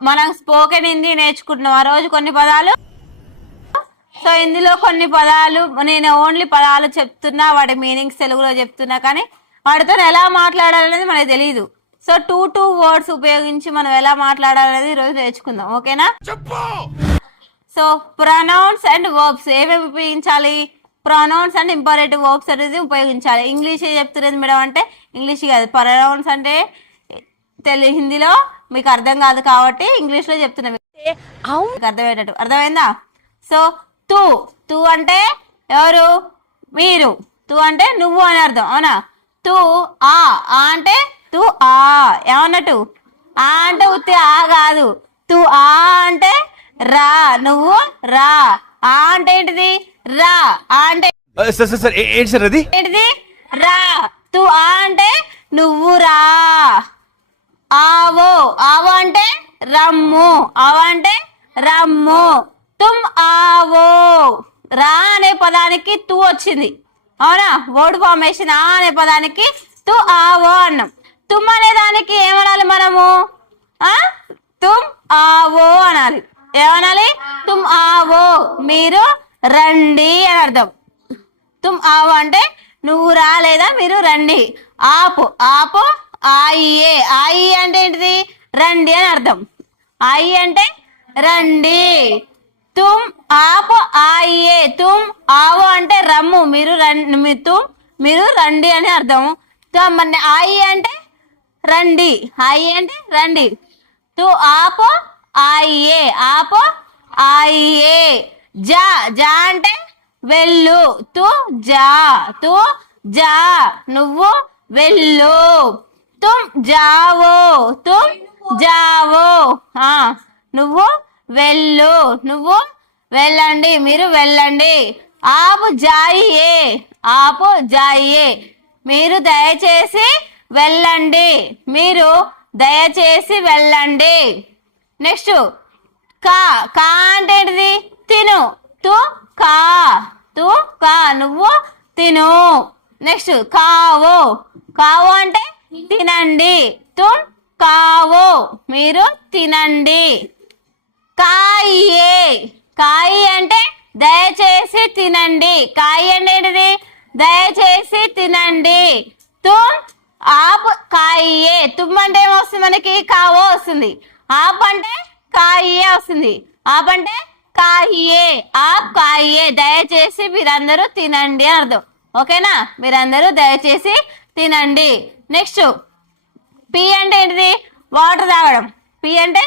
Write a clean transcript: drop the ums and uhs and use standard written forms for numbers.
మనం స్పోకెన్ హిందీ నేర్చుకుంటున్నాం ఆ రోజు కొన్ని పదాలు. సో ఇందులో కొన్ని పదాలు నేను ఓన్లీ పదాలు చెప్తున్నా, వాటి మీనింగ్స్ తెలుగులో చెప్తున్నా, కానీ వాటితో ఎలా మాట్లాడాలనేది మనకు తెలియదు. సో టూ వర్డ్స్ ఉపయోగించి మనం ఎలా మాట్లాడాలనేది ఈరోజు నేర్చుకుందాం. ఓకేనా? సో ప్రొనౌన్స్ అండ్ వర్బ్స్ ఏమేమి ఉపయోగించాలి? ప్రొనౌన్స్ అండ్ ఇంపరేటివ్ వర్బ్స్ అనేది ఉపయోగించాలి. ఇంగ్లీష్ చెప్తున్నది మేడం అంటే ఇంగ్లీష్ కాదు, ప్రొనౌన్స్ అంటే హిందీలో మీకు అర్థం కాదు కాబట్టి ఇంగ్లీష్లో చెప్తున్నా, మీకు అర్థమయ్యేటట్టు. అర్థమైందా? సో తూ అంటే ఎవరు? మీరు. తూ అంటే నువ్వు అని అర్థం, అవునా? తూ ఆ అంటే తూ ఆ ఏమన్నట్టు? ఆ అంటే ఉత్తి ఆ కాదు. తూ ఆ అంటే రా, నువ్వు రా. ఆ అంటే ఏంటిది? రా. ఆ అంటే ఏంటిది? రా. తూ ఆ అంటే నువ్వు రా. ఆవో, ఆవో అంటే రమ్ము, ఆవో అంటే రమ్ము. తుమ్ ఆవో, రా అనే పదానికి తూ వచ్చింది, అవునా? వర్డ్ ఫార్మేషన్ ఆ అనే పదానికి తు ఆవో అన్నాం. తుమ్ అనే దానికి ఏమనాలి మనము? తుమ్ ఆవో అనాలి. ఏమనాలి? తుమ్ ఆవో, మీరు రండి అని అర్థం. తుమ్ ఆవో అంటే నువ్వు రా లేదా మీరు రండి. ఆపు, ఆపు ఆయియే, ఆయి అంటే ఏంటిది? రండి అని అర్థం. ఆయి అంటే రండి. తుమ్ ఆపు ఆయియే, తుమ్ ఆవో అంటే రమ్ము, మీరు రండి. మీరు రండి అని అర్థం. ఆయి అంటే రండి, ఆయి అంటే రండి. తు ఆపు ఆయియే, ఆపు ఆయియే. జా, జా అంటే వెళ్ళు. తు జా, నువ్వు వెళ్ళు. తుమ్ జావో, నువ్వు వెళ్ళు, నువ్వు వెళ్ళండి, మీరు వెళ్ళండి. ఆపు జాయియే, ఆపు జాయియే, మీరు దయచేసి వెళ్ళండి, మీరు దయచేసి వెళ్ళండి. నెక్స్ట్ కా, కా అంటే ఏంటిది? తిను. కా, నువ్వు తిను. నెక్స్ట్ కావో, కావో అంటే తినండి. తుమ్ కావో, మీరు తినండి. కాయే, కాయి అంటే దయచేసి తినండి. కాయి అంటే ఏంటిది? దయచేసి తినండి. తుమ్ ఆప్ కాయే, తుమ్ అంటే ఏమొస్తుంది మనకి? కావో వస్తుంది. ఆప్ అంటే కాయే వస్తుంది. ఆప్ అంటే కాయే, ఆప్ కాయే, దయచేసి మీరందరూ తినండి అని అర్థం. ఓకేనా? మీరందరూ దయచేసి తినండి. నెక్స్ట్ పి అంటే ఏంటిది? వాటర్ తాగడం. పి అంటే